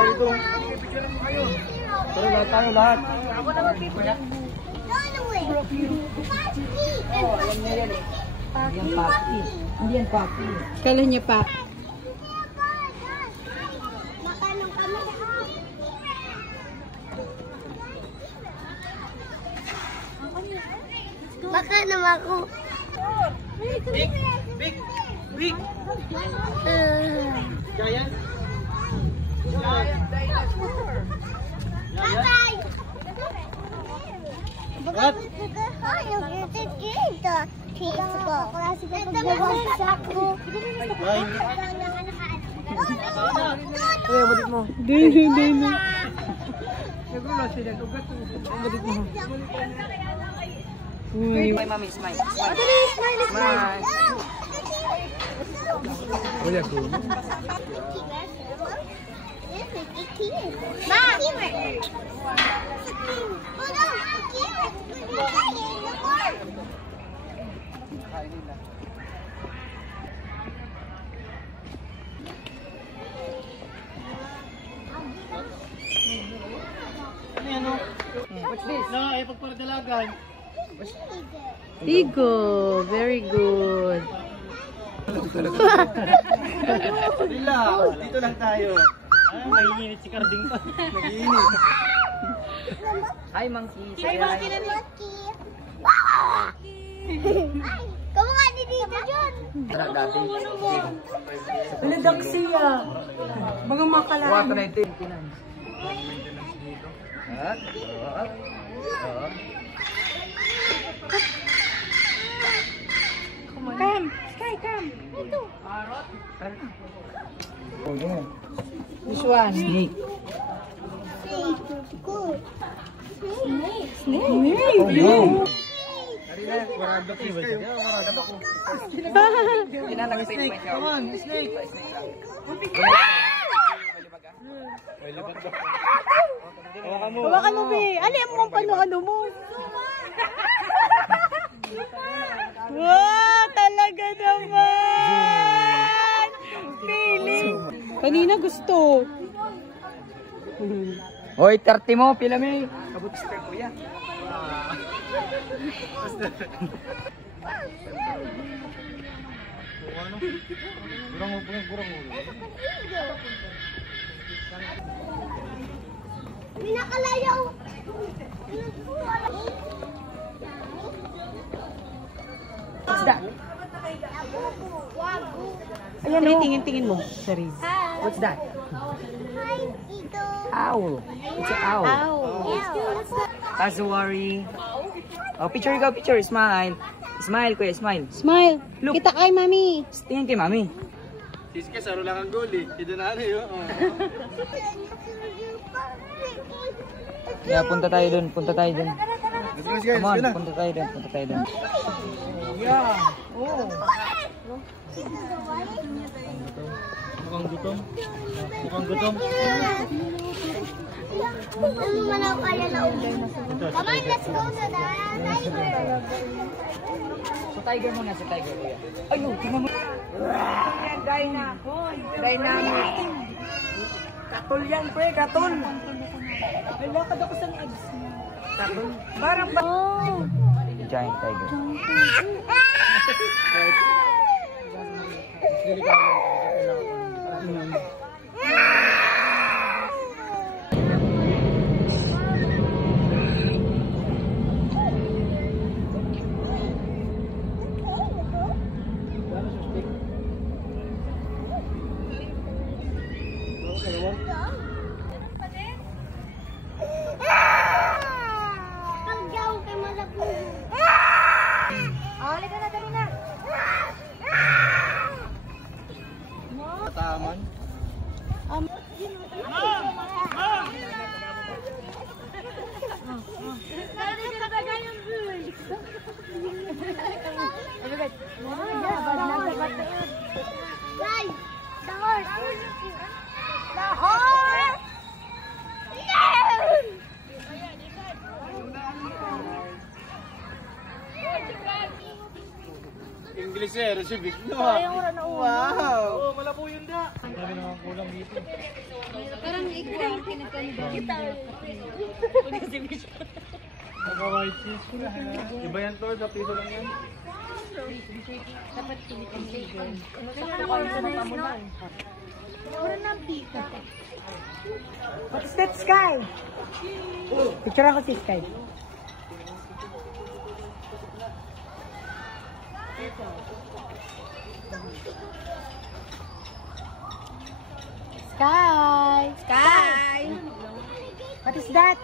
dito. Tara, lahat tayo, lahat. Ako na magpipila. Oh, alam niya yan eh. Hindi yan papi. Hindi yan papi. Kala niya pa. Baka naman ako. Big! Big! Big! Giant? Giant dinosaur! Bye-bye! What? Ay, yung kita. Kita ko. Ito babagsak ko. Ay, balit mo. Dino. Nagula sila. Ugat mo. Balit mo. Smile, mami, smile. Smile. Wala ko. Ma! What's this? No, ay pagparadalagan. Tigo. Very good. Relax. Dito lang tayo. Nanginginit si Carding pa. Nanginginit. Hi, monkey. Hi, Monkey na Monkey. Kamu nga ni dito dyan. Tara, dati. Pinadak siya. Mga makalaan. Water na ito. Come. Sky, come. This one. Snake. Snake. Oh, no. Marada po kayo. Marada pa ko. Tinalagay sa ito. Come on, snake. May libag ba? Hawakan mo. Hawakan mo, be. Ano yung mga pano-ano mo? Wow, talaga naman! Feeling. Kanina gusto. Hoy, 30 mo, pila may. Kabutis ka, kuya. Gurang mo. Pinakalayaw. What's that? Ayan, oh. Tingin-tingin mo. Charis. What's that? Hi, Tito. Owl. It's an owl. Cassowary. Oh, picture ka, picture. Smile. Smile, kuya, smile. Smile. Look. Kita kay mami. Tingin kay mami. Siske, saro lang ang goal eh. Ito na ano yun. Yeah, punta tayo dun, punta tayo dun. Let's go, Come on, guys. punta tayo dun, punta tayo dun. Yeah. Oh. Mukhang gutom. Mukhang gutom. Ano man ako kaya na ulit. Come on, let's go to the tiger. Sa tiger muna, sa tiger, kuya. Ayun, tingnan mo. Dynamic. Katul yan, pre, katul. Nalakad ako sa abs niya. Katul. Parang ba? Oh. Giant tiger. Pagjaw kay Malapuno. Halika na, dali na. Taman. Guys, the horse. The horse. Yeah! English eh, receive. Wow! Oh, malabo yun da. Dami naman kulang dito. Parang Naka white cheese ko na. Iba yan to, sa piso lang yan. What is that, Sky? Picture ako si Sky. Sky! Sky! What is that?